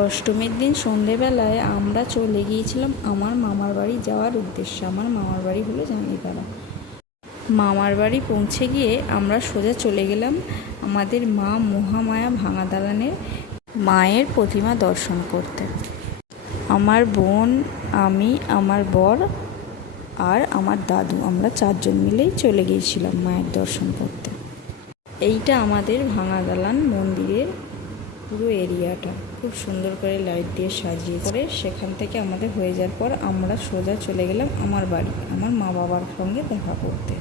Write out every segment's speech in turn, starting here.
অষ্টমীর দিন সন্ধেবেলায় আমরা চলে গিয়েছিলাম আমার মামার বাড়ি যাওয়ার উদ্দেশ্যে। আমার মামার বাড়ি হলো জাঙ্গিপাড়া। মামার বাড়ি পৌঁছে গিয়ে আমরা সোজা চলে গেলাম আমাদের মা মহামায়া ভাঙা দালানের মায়ের প্রতিমা দর্শন করতে। আমার বোন, আমি, আমার বর আর আমার দাদু, আমরা 4 জন মিলেই চলে গিয়েছিলাম মায়ের দর্শন করতে। এইটা আমাদের ভাঙা দালান মন্দিরের পুরো এরিয়াটা খুব সুন্দর করে লাইট দিয়ে সাজিয়ে করে সেখান থেকে আমাদের হয়ে যাওয়ার পর আমরা সোজা চলে গেলাম আমার বাড়ি, আমার মা বাবার সঙ্গে দেখা করতে।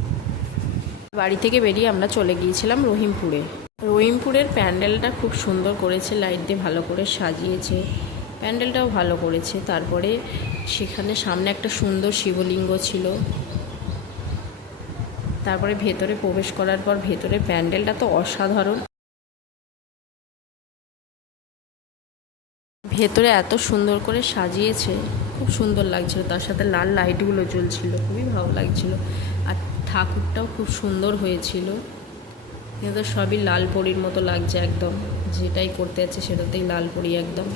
বাড়ি থেকে বেরিয়ে আমরা চলে গিয়েছিলাম রহিমপুরে। রহিমপুরের প্যান্ডেলটা খুব সুন্দর করেছে, লাইট দিয়ে ভালো করে সাজিয়েছে, প্যান্ডেলটাও ভালো করেছে। তারপরে সেখানে সামনে একটা সুন্দর শিবলিঙ্গ ছিল। তারপরে ভেতরে প্রবেশ করার পর ভেতরে প্যান্ডেলটা তো অসাধারণ। ভেতরে এত সুন্দর করে সাজিয়েছে, খুব সুন্দর লাগছিল। তার সাথে লাল লাইটগুলো জ্বলছিল, খুবই ভালো লাগছিল। আর ঠাকুরটাও খুব সুন্দর হয়েছিল, কিন্তু সবই লাল পরীর মতো লাগছে একদম। যেটাই করতে যাচ্ছে সেটাতেই লাল পরী একদম।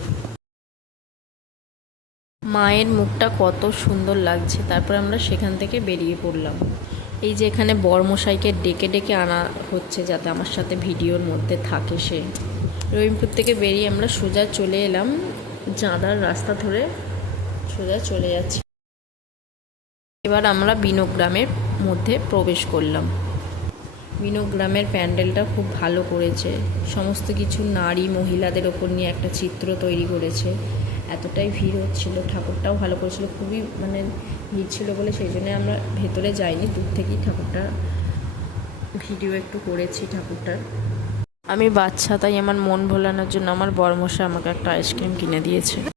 মায়ের মুখটা কত সুন্দর লাগছে। তারপর আমরা সেখান থেকে বেরিয়ে পড়লাম। এই যে এখানে বরমশাইকে ডেকে ডেকে আনা হচ্ছে যাতে আমার সাথে ভিডিওর মধ্যে থাকে সে। রহিমপুর থেকে বেরিয়ে আমরা সোজা চলে এলাম চাঁদার রাস্তা ধরে সোজা চলে যাচ্ছি। এবার আমরা বিনোগ্রামের মধ্যে প্রবেশ করলাম। বিনোগ্রামের প্যান্ডেলটা খুব ভালো করেছে, সমস্ত কিছু নারী মহিলাদের ওপর নিয়ে একটা চিত্র তৈরি করেছে। এতটাই ভিড় হচ্ছিল, ঠাকুরটাও ভালো করেছিল, খুবই ভিড় ছিল বলে সেই জন্য আমরা ভেতরে যাইনি, দূর থেকেই ঠাকুরটা ভিডিও একটু করেছি ঠাকুরটার। আমি বাচ্চা, তাই আমার মন ভোলানোর জন্য আমার বরমশাই আমাকে একটা আইসক্রিম কিনে দিয়েছে।